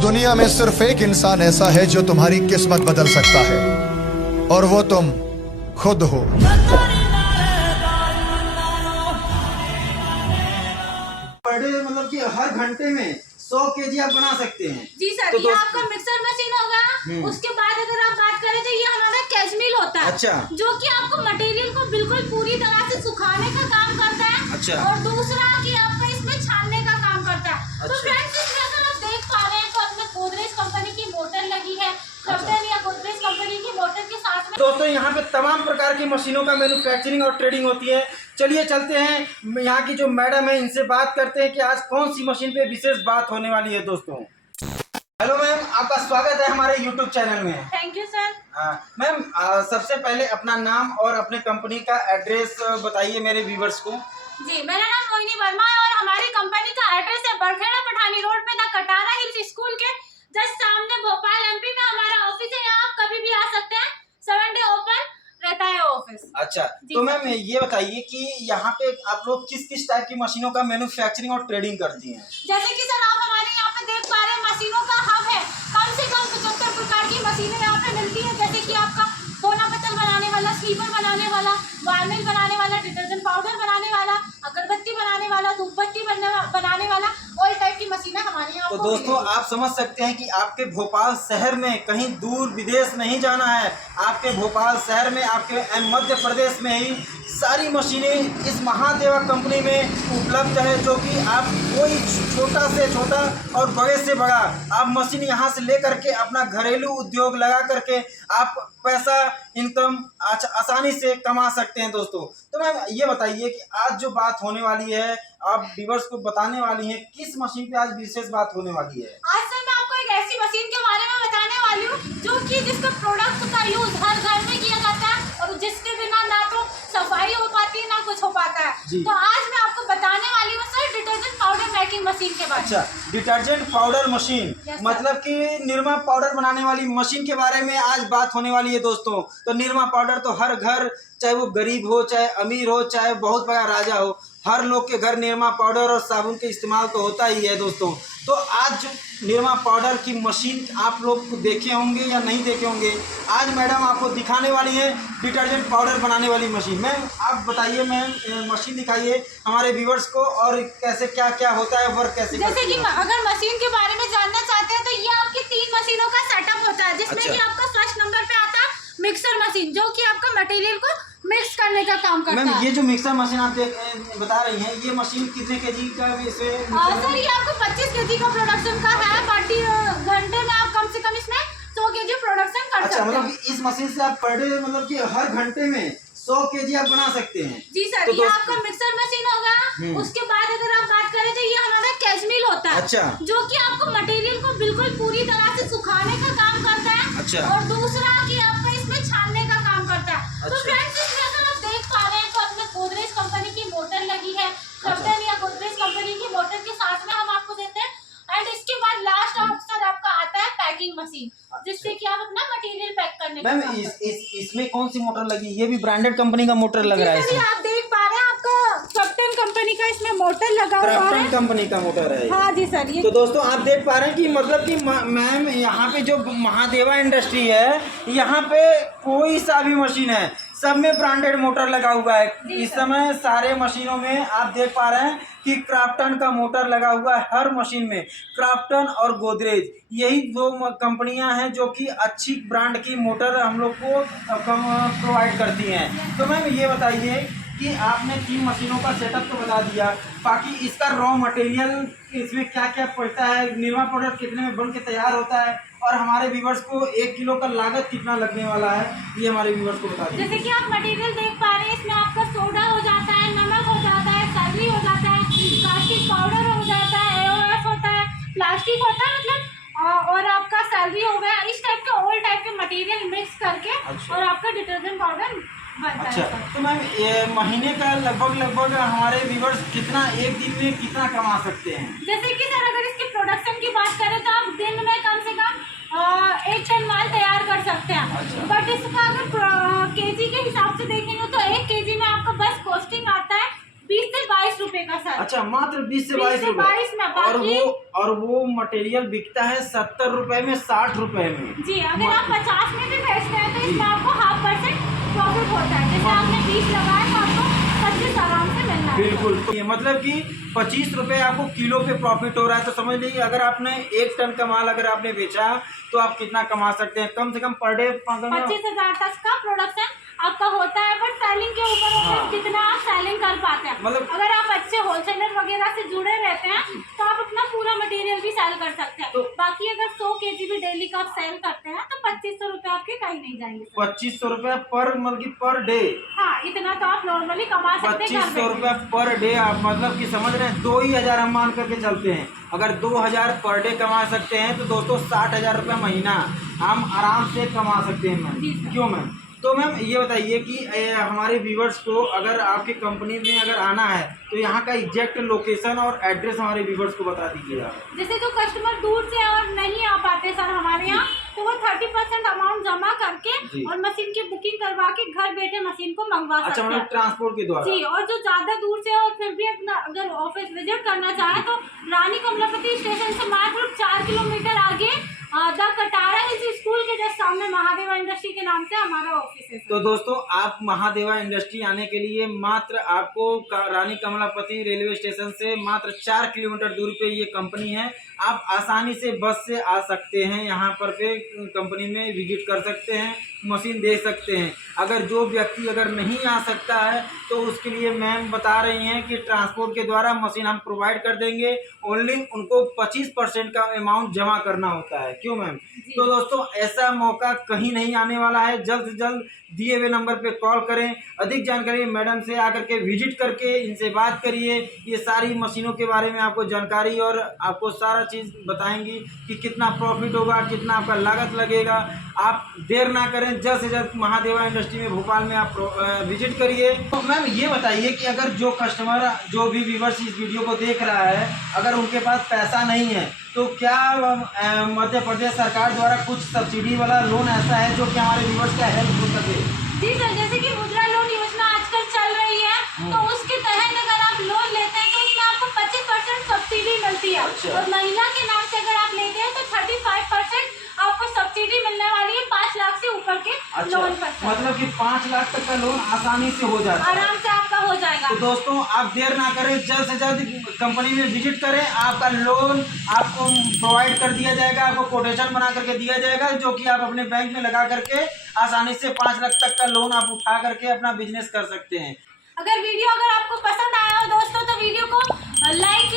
दुनिया में सिर्फ एक इंसान ऐसा है जो तुम्हारी किस्मत बदल सकता है, और वो तुम खुद हो। पर डे मतलब कि हर घंटे में 100 केजी आप बना सकते हैं। जी सर, तो ये आपका मिक्सर मशीन होगा। उसके बाद अगर आप बात करें तो ये हमारा कैश मिल होता है। अच्छा। जो कि आपको मटेरियल को बिल्कुल पूरी तरह से सुखाने का काम करता है। अच्छा। और दूसरा कि आपका इसमें छानने का काम करता है। तो अच्छा। फ्रेंड्स, इसमें अगर आप देख पा रहे हैं तो अपने गोदरेज कंपनी की मोटर लगी है। क्रॉम्पटन या गोदरेज कंपनी की मोटर के साथ में दोस्तों यहाँ पे तमाम प्रकार की मशीनों का मैन्युफैक्चरिंग और ट्रेडिंग होती है। चलिए चलते हैं, यहाँ की जो मैडम है इनसे बात करते हैं कि आज कौन सी मशीन पे विशेष बात होने वाली है। दोस्तों हेलो मैम, आपका स्वागत है हमारे यूट्यूब चैनल में। Thank you sir. मैम सबसे पहले अपना नाम और अपने कंपनी का एड्रेस बताइए मेरे व्यूवर्स को। जी, मेरा नाम मोहिनी वर्मा है और हमारी कंपनी का एड्रेस है बड़खेड़ा पठानी रोड पे द कटारा हिल्स स्कूल के जस्ट सामने, भोपाल एमपी में हमारा ऑफिस है। यहाँ आप कभी भी आ सकते हैं, 7 डे ओपन रहता है ऑफिस। अच्छा, तो मैम ये बताइए कि यहाँ पे आप लोग किस किस टाइप की मशीनों का मैन्युफैक्चरिंग और ट्रेडिंग करती हैं? जैसे कि सर, आप हमारे यहाँ पे देख पा रहे हैं मशीनों का हब है। कम से कम 75 प्रकार की मशीनें यहाँ पे मिलती है। जैसे कि आपका दोना पत्तल बनाने वाला, स्लीपर बनाने वाला, गारमेंट बनाने वाला, डिटर्जेंट पाउडर बनाने वाला, अगरबत्ती बनाने वाला, धूपबत्ती बनाने वाला, ऑयल टाइप की मशीनें हमारे यहाँ। तो दोस्तों आप समझ सकते हैं कि आपके भोपाल शहर में कहीं दूर विदेश नहीं जाना है। आपके भोपाल शहर में, आपके मध्य प्रदेश में ही सारी मशीनें इस महादेवा कंपनी में उपलब्ध है। जो कि आप कोई छोटा से छोटा और बड़े से बड़ा आप मशीन यहाँ से ले करके अपना घरेलू उद्योग लगा करके आप पैसा इनकम आसानी से कमा सकते हैं। दोस्तों तो मैम ये बताइए कि आज जो बात होने वाली है, आप व्यूअर्स को बताने वाली हैं किस मशीन पे आज विशेष बात होने वाली है? आज सर मैं आपको एक ऐसी मशीन के बारे में बताने वाली हूँ जो कि जिसका प्रोडक्ट का यूज हर घर में किया जाता है और जिसके बिना ना तो सफाई हो पाती है ना कुछ हो पाता है। तो आज मैं आपको बताने वाली हूँ sir detergent powder making machine के बारे में। अच्छा, डिटर्जेंट पाउडर मशीन मतलब कि निरमा पाउडर बनाने वाली मशीन के बारे में आज बात होने वाली है। दोस्तों तो निरमा पाउडर तो हर घर, चाहे वो गरीब हो, चाहे अमीर हो, चाहे बहुत बड़ा राजा हो, हर लोग के घर निरमा पाउडर और साबुन के इस्तेमाल तो होता ही है। दोस्तों तो आज निरमा पाउडर की मशीन आप लोग देखे होंगे या नहीं देखे होंगे, आज मैडम आपको दिखाने वाली है डिटर्जेंट पाउडर बनाने वाली मशीन। मैम आप बताइए, मैम मशीन दिखाइए हमारे व्यूवर्स को और कैसे क्या क्या होता है, वर्क कैसे। जैसे कि अगर मशीन के बारे में जानना चाहते हैं तो ये आपकी 3 मशीनों का सेटअप होता है, जिसमें कि आपका फर्स्ट नंबर पे आता है मिक्सर मशीन, जो कि आपका मटेरियल को मिक्स करने का काम करता है। मैम ये जो मिक्सर मशीन आप बता रही हैं, ये मशीन कितने केजी का इसे? सर ये आपको 25 केजी का प्रोडक्शन का है। 40 घंटे में आप कम से कम इसमें 100 केजी प्रोडक्शन कर सकते हैं। मतलब इस मशीन से आप पर डे मतलब कि हर घंटे में 100 केजी आप बना सकते हैं। जी सर, तो ये आपका मिक्सर मशीन होगा। उसके बाद अगर आप बात करें तो ये हमारा कैश मिल होता है। अच्छा। जो कि आपको मटेरियल को बिल्कुल पूरी तरह से सुखाने का काम करता है। अच्छा। और दूसरा कि आपका इसमें छानने का काम करता है। तो अच्छा। फ्रेंड्स, इसमें अगर आप देख पा रहे हैं तो अपने गोदरेज कंपनी की मोटर लगी है। क्रॉम्पटन या गोदरेज कंपनी की मोटर के साथ में हम आपको देते हैं। एंड इसके बाद लास्ट ऑप्शन आपका आता है पैकिंग मशीन, जिससे कि आप अपना मटेरियल पैक करने का मैम काम करते हैं। इसमें कौन सी मोटर लगी? ये भी ब्रांडेड कंपनी का मोटर लग रहा है इसमें। आप देख पा रहे हैं आपका क्रॉम्पटन कंपनी का इसमें मोटर लगा हुआ है। क्रॉम्पटन कंपनी का मोटर है। हाँ जी सर। ये तो दोस्तों आप देख पा रहे हैं कि मतलब कि मैम यहाँ पे जो महादेवा इंडस्ट्री है, यहाँ पे कोई सा भी मशीन है, सब में ब्रांडेड मोटर लगा हुआ है। इस समय सारे मशीनों में आप देख पा रहे हैं कि क्राफ्टन का मोटर लगा हुआ है हर मशीन में। क्राफ्टन और गोदरेज यही 2 कंपनियां हैं जो कि अच्छी ब्रांड की मोटर हम लोग को प्रोवाइड करती हैं। तो मैम ये बताइए कि आपने 3 मशीनों का सेटअप तो बता दिया, बाकी इसका रॉ मटेरियल इसमें क्या क्या पड़ता है, निरमा पाउडर कितने में बन के तैयार होता है, और हमारे व्यूवर्स को 1 किलो का लागत कितना लगने वाला है, ये हमारे व्यूवर्स को बता दीजिए। जैसे कि आप मटेरियल देख पा रहे हैं, इसमें आपका सोडा हो जाता है, नमक हो जाता है, सैलरी हो जाता है, प्लास्टिक पाउडर हो जाता है, AOF होता है, प्लास्टिक होता है मतलब, और आपका सैलरी हो गया। इस टाइप के ऑल टाइप के मटेरियल मिक्स करके और आपका डिटर्जेंट पाउडर बनता अच्छा, है। तो मैम महीने का लगभग हमारे व्यूवर्स कितना एक दिन में कितना कमा सकते हैं? जैसे कि सर अगर इसकी प्रोडक्शन की बात करें तो आप दिन में कम से कम 1 टन माल तैयार कर सकते हैं। अच्छा। बट इसका अगर केजी के हिसाब से देखेंगे तो 1 केजी में आपका बस कॉस्टिंग आता है 20 से 22 रुपए का सर। अच्छा, मात्र 20 से 22 22 में। रुपए। और वो मटेरियल बिकता है 70 रुपए में, 60 रुपए में। जी, अगर आप 50 में भी बेचते हैं तो इसमें आपको 0.5% प्रॉफिट होता है। जैसे आपने 20 लगाया तो आपको 25 आराम से मिलना है। बिल्कुल, तो ये मतलब कि 25 रुपए आपको किलो पे प्रॉफिट हो रहा है। तो समझ लीजिए अगर आपने 1 टन का माल अगर आपने बेचा तो आप कितना कमा सकते हैं, कम से कम पर डे 25,000 तक का प्रोडक्शन आपका होता है। बट सेलिंग के ऊपर होता है कितना आप सेलिंग कर पाते हैं। मतलब अगर आप अच्छे होलसेलर वगैरह से जुड़े रहते हैं तो आप अपना पूरा मटेरियल भी सेल कर सकते हैं। तो बाकी अगर 100 kg भी डेली का आप सेल करते हैं तो 2500 रुपए आपके कहीं नहीं जाएंगे सर। 2500 रुपए पर, मतलब कि पर डे। हाँ, इतना तो आप नॉर्मली कमा सकते हैं। 2500 रुपए पर डे, आप मतलब कि समझ रहे हैं, 2,000 हम मान करके चलते हैं। अगर 2000 पर डे कमा सकते हैं तो दोस्तों 60,000 रुपये महीना हम आराम से कमा सकते हैं मैम। क्यों मैम? तो मैम ये बताइए कि हमारे व्यूवर्स को अगर आपकी कंपनी में अगर आना है तो यहाँ का एग्जैक्ट लोकेशन और एड्रेस हमारे व्यूवर्स को बता दीजिए आप। जैसे जो कस्टमर दूर से और नहीं आ पाते सर हमारे यहाँ, तो वो 30% अमाउंट जमा करके और मशीन की बुकिंग करवा के घर बैठे मशीन को मंगवा सकते हैं। अच्छा, मतलब ट्रांसपोर्ट के द्वारा। जी, और जो ज्यादा दूर से और फिर भी अपना अगर ऑफिस विजिट करना चाहे तो रानी कमलापति स्टेशन से मात्र 4 किलोमीटर आगे द कटारा हिल्स स्कूल के जस्ट सामने महादेवा इंडस्ट्री के नाम से हमारा ऑफिस है। तो दोस्तों आप महादेवा इंडस्ट्री आने के लिए मात्र आपको रानी कमलापति रेलवे स्टेशन से मात्र 4 किलोमीटर दूर पे ये कंपनी है। आप आसानी से बस से आ सकते हैं, यहाँ पर पे कंपनी में विजिट कर सकते हैं, मशीन देख सकते हैं। अगर जो व्यक्ति अगर नहीं आ सकता है तो उसके लिए मैम बता रही हैं कि ट्रांसपोर्ट के द्वारा मशीन हम प्रोवाइड कर देंगे। ओनली उनको 25% का अमाउंट जमा करना होता है। क्यों मैम? तो दोस्तों ऐसा मौका कहीं नहीं आने वाला है। जल्द से जल्द दिए हुए नंबर पे कॉल करें, अधिक जानकारी मैडम से आकर के विजिट करके इनसे बात करिए। ये सारी मशीनों के बारे में आपको जानकारी और आपको सारा चीज़ बताएंगी कि कितना प्रॉफिट होगा, कितना आपका लागत लगेगा। आप देर ना करें, जल्द से जल्द महादेवा इंडस्ट्री में भोपाल में आप विजिट करिए। तो मैम ये बताइए कि अगर जो कस्टमर, जो भी व्यूवर्स इस वीडियो को देख रहा है, अगर उनके पास पैसा नहीं है तो क्या मध्य प्रदेश सरकार द्वारा कुछ सब्सिडी वाला लोन ऐसा है जो कि हमारे व्यूवर्स का हेल्प हो सके? जी सर, जैसे कि मुद्रा लोन योजना आजकल चल रही है तो उसके तहत अगर आप लोन लेते हैं तो उसमें आपको 25% सब्सिडी मिलती है। अच्छा। और महिला के नाम से अगर आप लेते हैं तो 35% आपको सब्सिडी मिलने वाली है 5 लाख से ऊपर के लोन पर। मतलब कि 5 लाख तक का लोन आसानी से हो जाता है, आराम से आपका हो जाएगा। तो दोस्तों आप देर ना करें, जल्द से जल्द कंपनी में विजिट करें। आपका लोन आपको प्रोवाइड कर दिया जाएगा, आपको कोटेशन बना करके दिया जाएगा जो कि आप अपने बैंक में लगा करके आसानी से 5 लाख तक का लोन आप उठा करके अपना बिजनेस कर सकते हैं। अगर वीडियो आपको पसंद आया हो दोस्तों तो वीडियो को लाइक